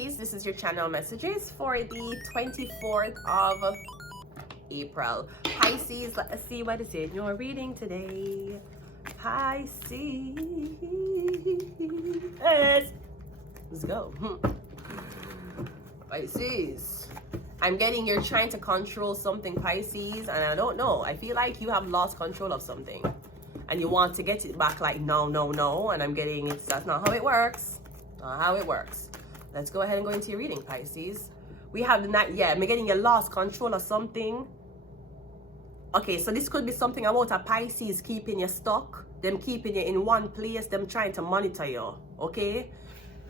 Pisces, this is your channel messages for the 24th of April. Pisces, let us see what is in your reading today. Pisces. Let's go. Pisces. I'm getting you're trying to control something, Pisces, and I don't know. I feel like you have lost control of something. And you want to get it back like no. And I'm getting it's that's not how it works. Not how it works. Let's go ahead and go into your reading, Pisces. We have the night, yeah, I'm getting you lost control of something. Okay, so this could be something about a Pisces keeping you stuck, them keeping you in one place, them trying to monitor you, okay?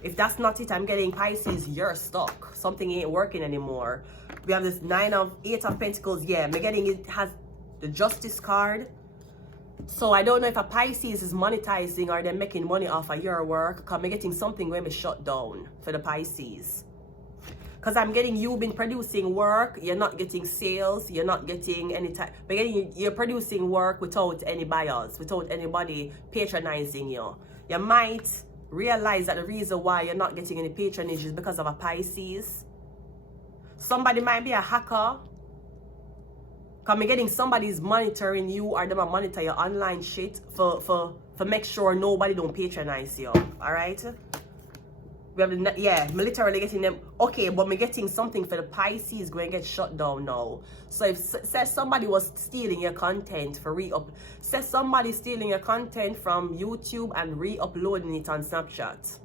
If that's not it, I'm getting Pisces, you're stuck. Something ain't working anymore. We have this 8 of Pentacles, yeah, I'm getting it has the Justice card. So I don't know if a Pisces is monetizing or they're making money off of your work, because I'm getting something going to be shut down for the Pisces. Because I'm getting you've been producing work, you're not getting sales, you're not getting any type, but you're producing work without any buyers, without anybody patronizing you. You might realize that the reason why you're not getting any patronage is because of a Pisces. Somebody might be a hacker. Because I'm getting somebody's monitoring you or them monitor your online shit for make sure nobody don't patronize you. Alright? We have the, yeah, I'm literally getting them. Okay, but I'm getting something for the Pisces going to get shut down now. So if says somebody was stealing your content for says somebody stealing your content from YouTube and re-uploading it on Snapchat.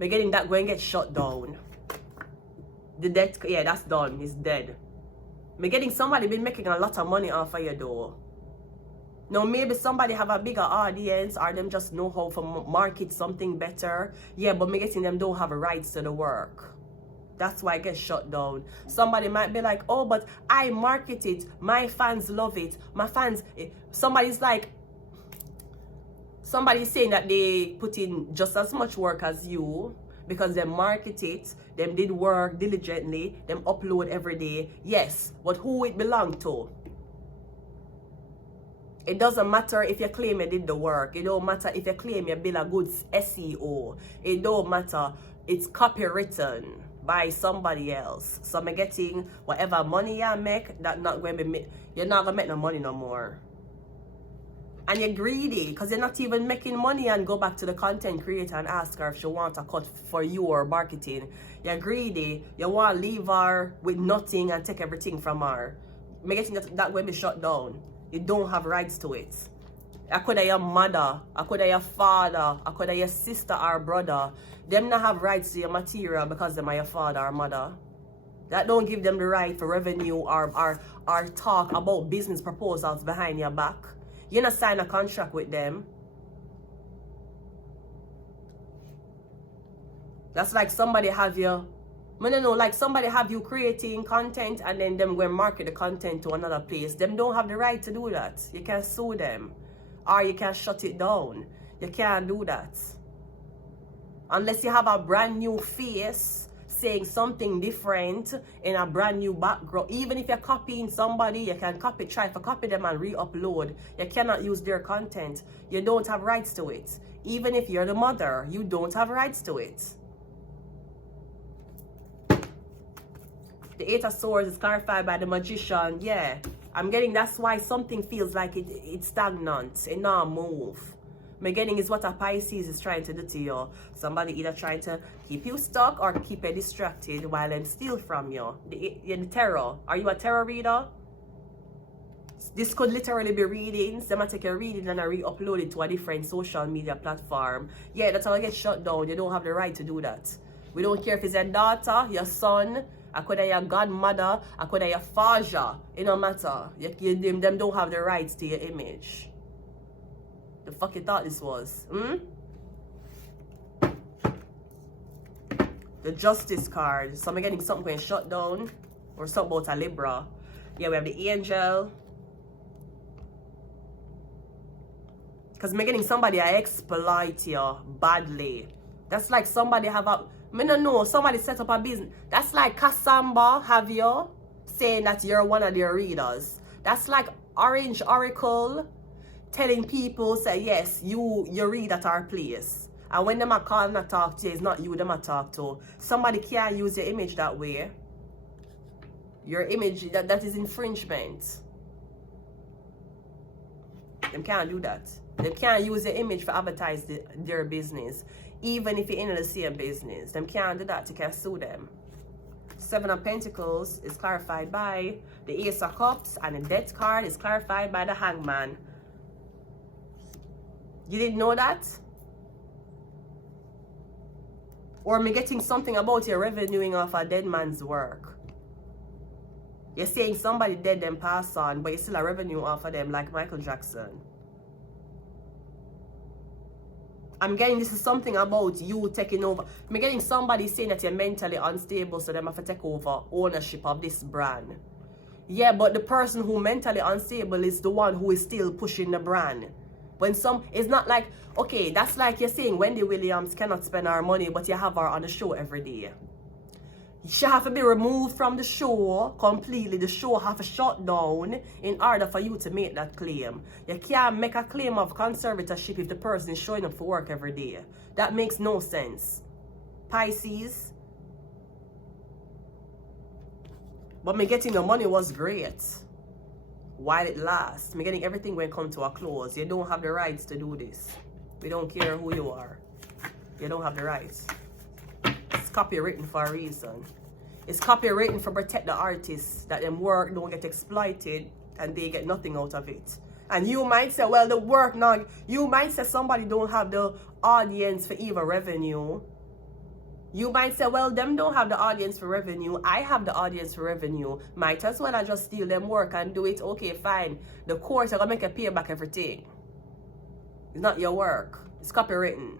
We're getting that going to get shut down. The debt, yeah, that's done. It's dead. I'm getting somebody been making a lot of money off of your door. Now maybe somebody have a bigger audience or them just know how to market something better. Yeah, but me getting them don't have rights to the work. That's why it gets shut down. Somebody might be like, oh, but I market it. My fans love it. My fans, somebody's saying that they put in just as much work as you, because they market it, them did work diligently, them upload every day. Yes, but who it belong to? It doesn't matter if you claim you did the work. It don't matter if you claim you build a good SEO. It don't matter. It's copywritten by somebody else. So I'm getting whatever money you make, that not going to be, you're not going to make no money no more. And you're greedy because you're not even making money and go back to the content creator and ask her if she wants a cut for you or marketing. You're greedy. You want to leave her with nothing and take everything from her. I'm getting that will be shut down. You don't have rights to it. I could have your mother, I could have your father, I could have your sister or brother. Them not have rights to your material because them are your father or mother. That don't give them the right for revenue or talk about business proposals behind your back. You not sign a contract with them. That's like somebody have you, like somebody have you creating content and then them go and market the content to another place. Them don't have the right to do that. You can sue them or you can shut it down. You can't do that. Unless you have a brand new face saying something different in a brand new background. Even if you're copying somebody, you can try to copy them and re-upload. You cannot use their content. You don't have rights to it. Even if you're the mother, you don't have rights to it. The 8 of Swords is clarified by the Magician. Yeah, I'm getting that's why something feels like it's stagnant. It not move. I'm getting is what a Pisces is trying to do to you. Somebody either trying to keep you stuck or keep you distracted while them steal from you. The tarot. Are you a tarot reader? This could literally be readings. They might take a reading and re-upload it to a different social media platform. Yeah, that's how I get shut down. You don't have the right to do that. We don't care if it's your daughter, your son, I could have your godmother, I could have your father. It don't matter. Them don't have the rights to your image. The fuck you thought this was? The Justice card. So I'm getting something going shut down. Or something about a Libra. Yeah, we have the Angel. Because I'm getting somebody I exploit you badly. That's like somebody have a... I don't know, somebody set up a business. That's like Cassandra have you saying that you're one of their readers. That's like Orange Oracle telling people, say, yes, you read at our place. And when them a call and a talk to you, it's not you them a talk to. Somebody can't use your image that way. Your image, that is infringement. Them can't do that. They can't use your image for advertise their business. Even if you're in the same business. Them can't do that. You can sue them. 7 of Pentacles is clarified by the Ace of Cups, and the Death card is clarified by the Hangman. You didn't know that? Or me getting something about your revenuing off a dead man's work. You're saying somebody dead then pass on, but you still a revenue off of them like Michael Jackson. I'm getting this is something about you taking over. I'm getting somebody saying that you're mentally unstable, so they have to take over ownership of this brand. Yeah, but the person who mentally unstable is the one who is still pushing the brand. When it's not like, okay, that's like you're saying Wendy Williams cannot spend her money, but you have her on the show every day. She have to be removed from the show completely. The show have to shut down in order for you to make that claim. You can't make a claim of conservatorship if the person is showing up for work every day. That makes no sense. Pisces. But me getting the money was great. While it lasts. Me getting everything when it comes to a close. You don't have the rights to do this. We don't care who you are. You don't have the rights. It's copywritten for a reason. It's copywritten for protect the artists, that them work don't get exploited and they get nothing out of it. And you might say, well, the work now, you might say somebody don't have the audience for even revenue. You might say, well, them don't have the audience for revenue. I have the audience for revenue. Might as well I just steal them work and do it. Okay, fine. The courts are going to make a pay back everything. It's not your work. It's copywritten.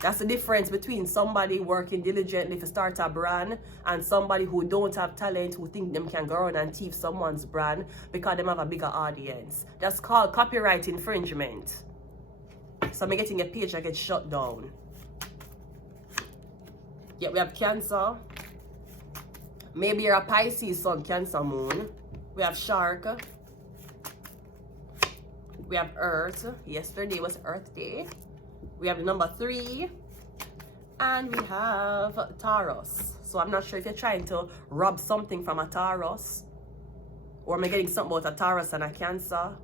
That's the difference between somebody working diligently to start a brand and somebody who don't have talent, who think them can go around and thief someone's brand because them have a bigger audience. That's called copyright infringement. So I'm getting a page that gets shut down. Yeah, we have Cancer. Maybe you're a Pisces Sun, Cancer Moon. We have Shark. We have Earth. Yesterday was Earth Day. We have the number 3. And we have Taurus. So I'm not sure if you're trying to rob something from a Taurus. Or am I getting something about a Taurus and a Cancer?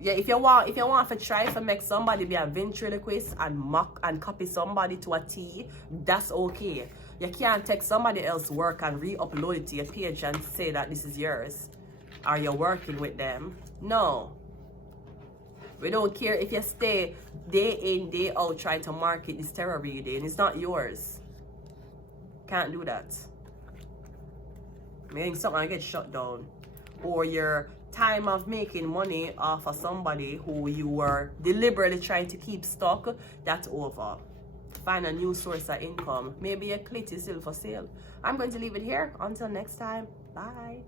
Yeah, if you want to try to make somebody be a ventriloquist and mock and copy somebody to a T, that's okay. You can't take somebody else's work and re-upload it to your page and say that this is yours. Are you working with them? No. We don't care if you stay day in, day out trying to market this tarot reading. It's not yours. Can't do that. Meaning something gets shut down. Or your time of making money off of somebody who you were deliberately trying to keep stuck, that's over. Find a new source of income. Maybe a clit is still for sale. I'm going to leave it here. Until next time. Bye.